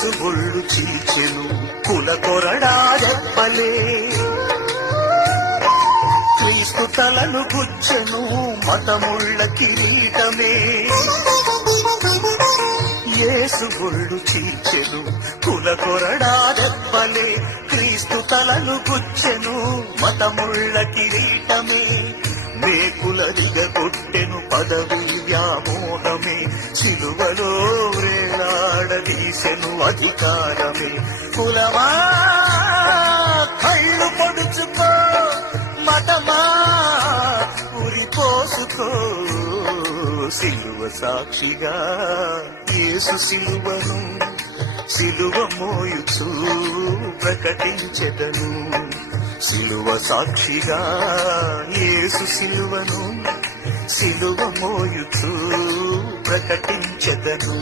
యేసు ఒళ్ళు చీచెను కుల కొరడా దెబ్బలే, క్రీస్తు తలను గుచ్చెను మతముళ్ళ కిరీటమే. యేసు ఒళ్ళు చీచెను కుల కొరడా దెబ్బలే, క్రీస్తు తలను గుచ్చెను మతముళ్ళ కిరీటమే. మేకుల దిగగొట్టెను పదవి వ్యామోహమే, సిలువలో వేలాడదీసెను అధికారమే. కులమా కళ్ళు పొడుచుకో, మతమా ఉరిపోసుకో, సిలువ సాక్షిగా యేసు సిలువను సిలువ మోయుచు ప్రకటించెదను. సిలువ సాక్షిగా యేసు సిలువను సిలువ మోయుచు ప్రకటించెదను.